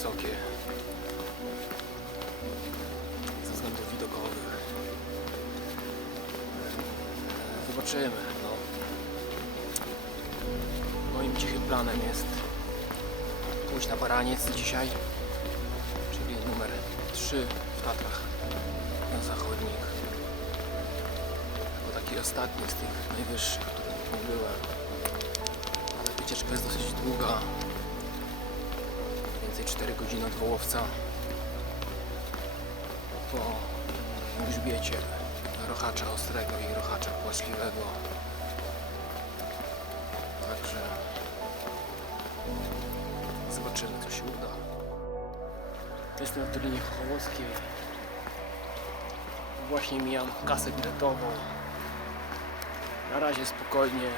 Wysokie. Ze względów widokowych. Zobaczymy, no. Moim cichym planem jest pójść na Baraniec dzisiaj, czyli numer 3 w Tatrach na zachodnich. Jako taki ostatni z tych najwyższych, których nie byłem. Ale wycieczka jest dosyć długa. Mniej więcej 4 godziny od Wołowca. Po grzbiecie rochacza ostrego i rochacza płaczliwego. Także zobaczymy, co się uda. Jestem na Dolinie Chochołowskiej. Właśnie mijam kasę biletową. Na razie spokojnie.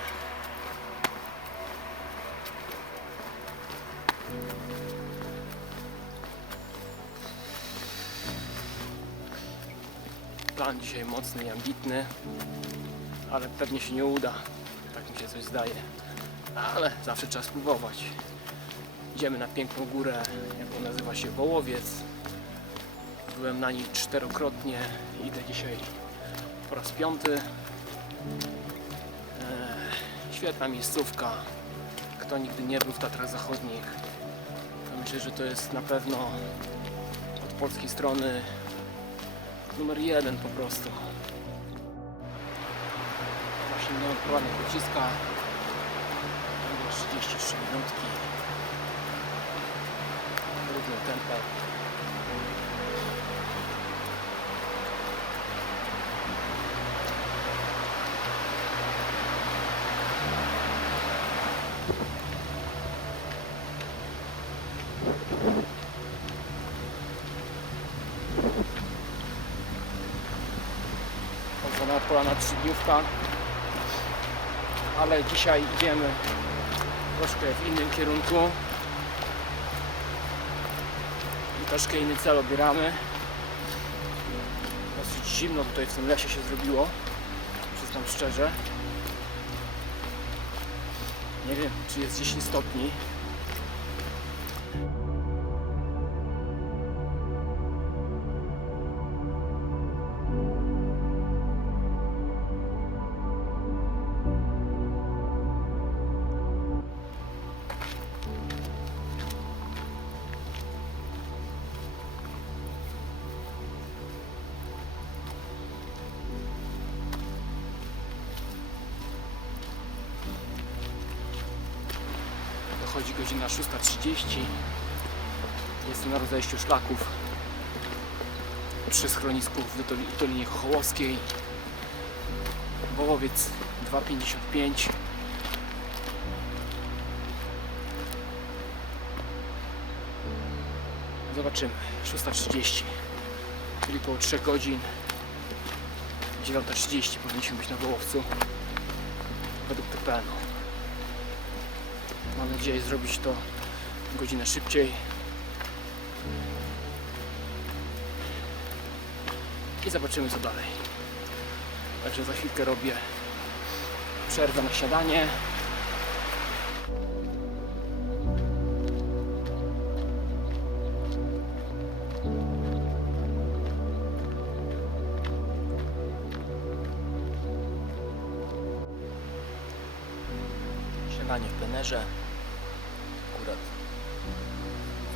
Plan dzisiaj mocny i ambitny, ale pewnie się nie uda. Tak mi się coś zdaje. Ale zawsze trzeba spróbować. Idziemy na piękną górę, jaką nazywa się Wołowiec. Byłem na niej czterokrotnie, idę dzisiaj po raz piąty. Eee, świetna miejscówka. Kto nigdy nie był w Tatrach Zachodnich, to myślę, że to jest na pewno od polskiej strony numer jeden po prostu. Właśnie nieodpływany pociska. Będzie 33 minutki. Równym tempem. Pozwana polana trzydniówka. Ale dzisiaj idziemy troszkę w innym kierunku. I troszkę inny cel obieramy. Dosyć zimno tutaj w tym lesie się zrobiło. Przyznam szczerze. Nie wiem, czy jest 10 stopni. Dochodzi godzina 6.30. Jestem na rozejściu szlaków przy schronisku w Doli- Dolinie Chochołowskiej. Wołowiec 2,55. Zobaczymy. 6.30, czyli około 3 godzin. 9.30 powinniśmy być na Wołowcu według TPN-u. Mam nadzieję zrobić to godzinę szybciej. I zobaczymy co dalej. Także za chwilkę robię przerwę na śniadanie. Śniadanie w plenerze.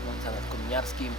Słońca nad kominiarskim.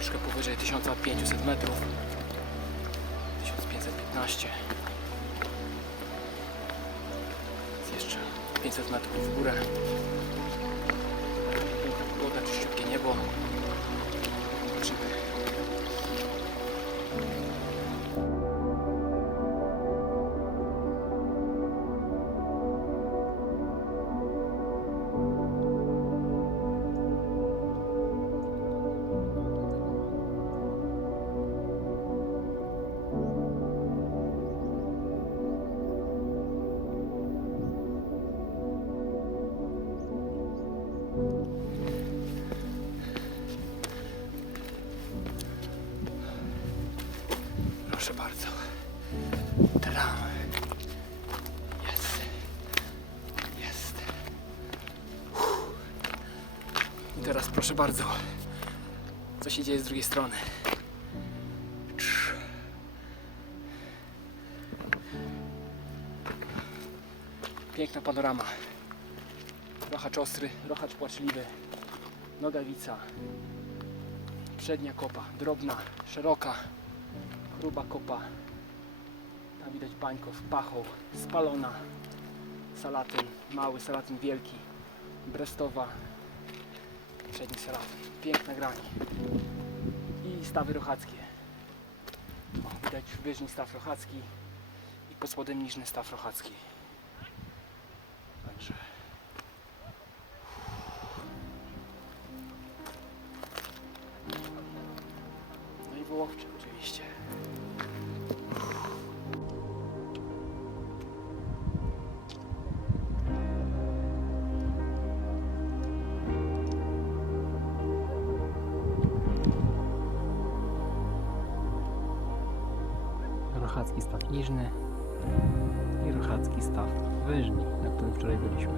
Troszkę powyżej 1500 metrów. 1515. Jest jeszcze 500 metrów w górę. Piękna pogoda, czyściutkie niebo. Proszę bardzo. Co się dzieje z drugiej strony? Piękna panorama. Rochacz ostry, rochacz płaczliwy, nogawica, przednia kopa, drobna, szeroka, gruba kopa. Tam widać pańków, pachą, spalona, salatyn, mały salatyn wielki, brestowa, przedni salatyn, piękna grani i stawy rochackie. O, widać wyżni staw rochacki i pod spodem niżny staw rochacki. Także No i wołowcze wyżni, na którym wczoraj byliśmy.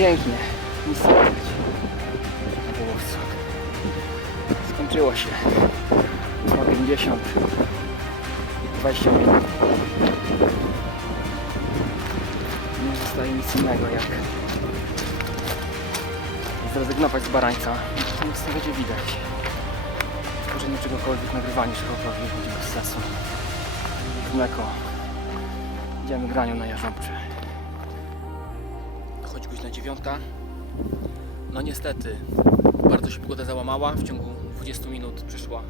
Pięknie, nic nie widać na połowcu. Skończyło się. 2,50 20 minut. Nie zostaje nic innego jak zrezygnować z barańca. Nic nie będzie widać. Tworzenie czegokolwiek, nagrywanie czegokolwiek będzie bez sensu. Mleko. Idziemy graniu na jarząbczy choć godzina dziewiąta. No niestety, bardzo się pogoda załamała. W ciągu 20 minut przyszła,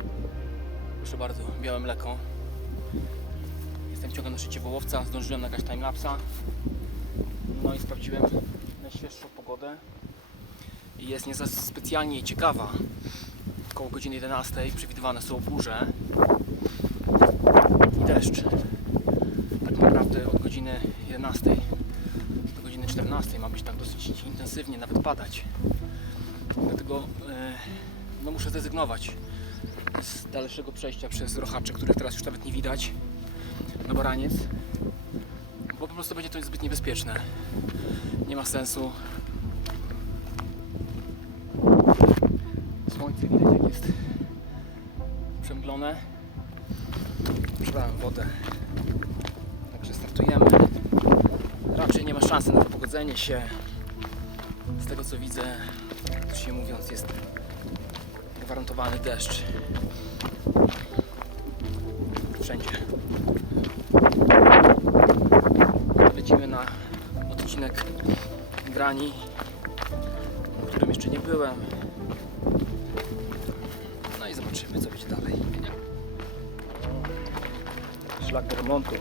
proszę bardzo, białe mleko. Jestem ciągle na szczycie wołowca, zdążyłem nagrać timelapsa. No i sprawdziłem najświeższą pogodę. I jest nie specjalnie ciekawa. Koło godziny 11 przewidywane są burze i deszcz. Tak naprawdę od godziny 11 do godziny 14 ma być tak dosyć intensywnie, nawet padać. Dlatego e, no muszę zrezygnować z dalszego przejścia przez rochacze, których teraz już nawet nie widać na baraniec, bo po prostu będzie to zbyt niebezpieczne. Nie ma sensu. Słońce widać jak jest przemglone. Przelałem wodę. Także startujemy raczej nie ma szansy na pogodzenie się. Z tego co widzę, co się mówiąc, jest gwarantowany deszcz. Wszędzie. Lecimy na odcinek grani, na którym jeszcze nie byłem. No i zobaczymy, co będzie dalej. Szlak do remontu.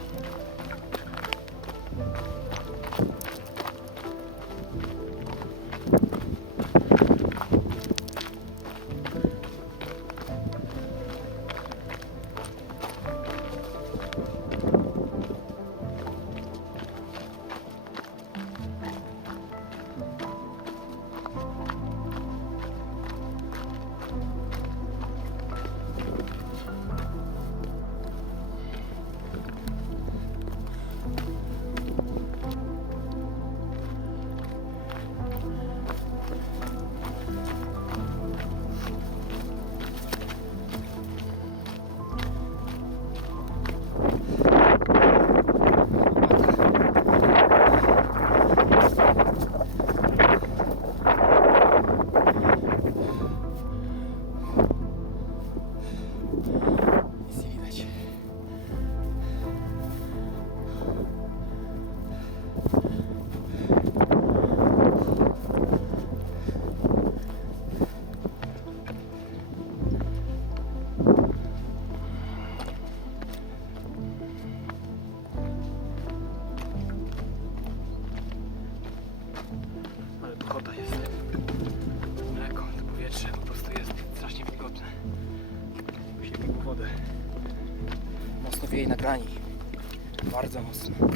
за вас.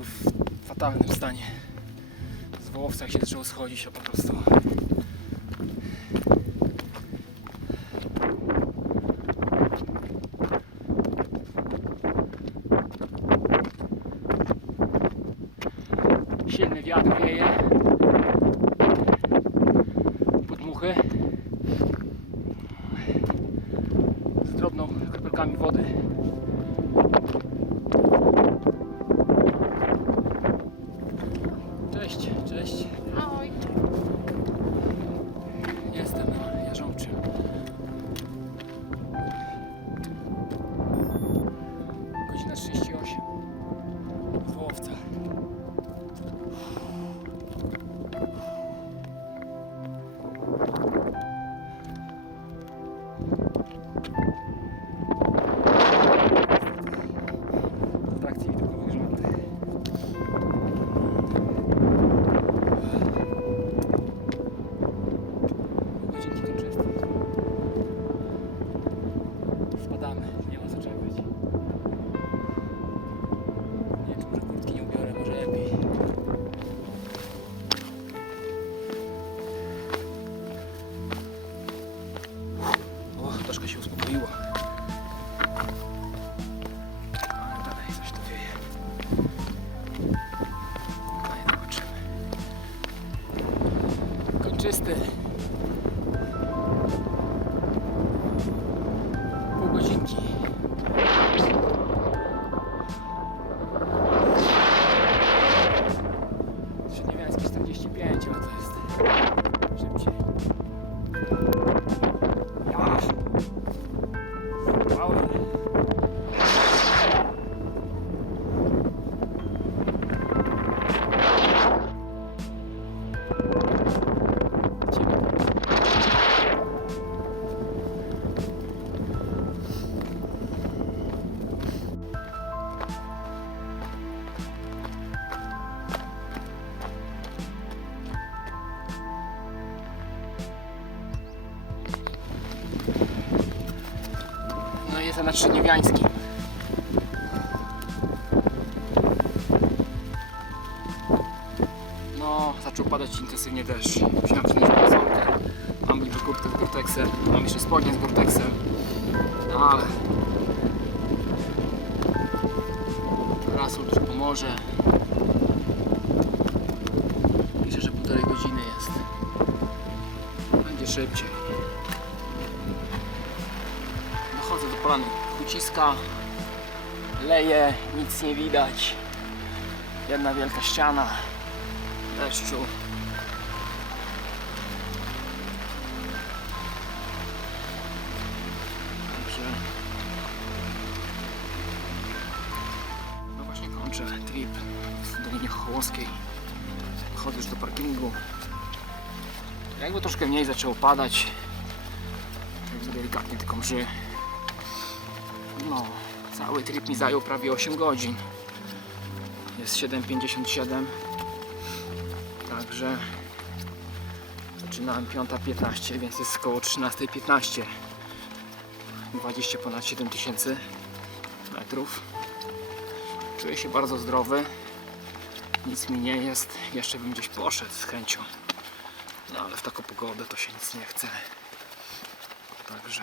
był w fatalnym stanie. Z wołowcach się zaczął schodzić, a po prostu silny wiatr wieje. гроші. Кофта. jest na Trzeniewiański. No, zaczął padać intensywnie deszcz. Musiałem przynieść konsolkę. Mam niby kurtkę z Gorteksem, mam jeszcze spodnie z Gorteksem, ale... Rasul też pomoże. Pisze, że półtorej godziny jest. Będzie szybciej. Strony uciska, leje, nic nie widać. Jedna wielka ściana deszczu. Także no właśnie kończę trip w Dolinie Chołowskiej. Chodzę już do parkingu. Jakby troszkę mniej zaczęło padać. Jakby delikatnie tylko mrzy. No, cały trip mi zajął prawie 8 godzin. Jest 7.57. Także zaczynałem 5.15, więc jest około 13.15. 20 ponad 7000 metrów. Czuję się bardzo zdrowy. Nic mi nie jest. Jeszcze bym gdzieś poszedł z chęcią. No ale w taką pogodę to się nic nie chce. Także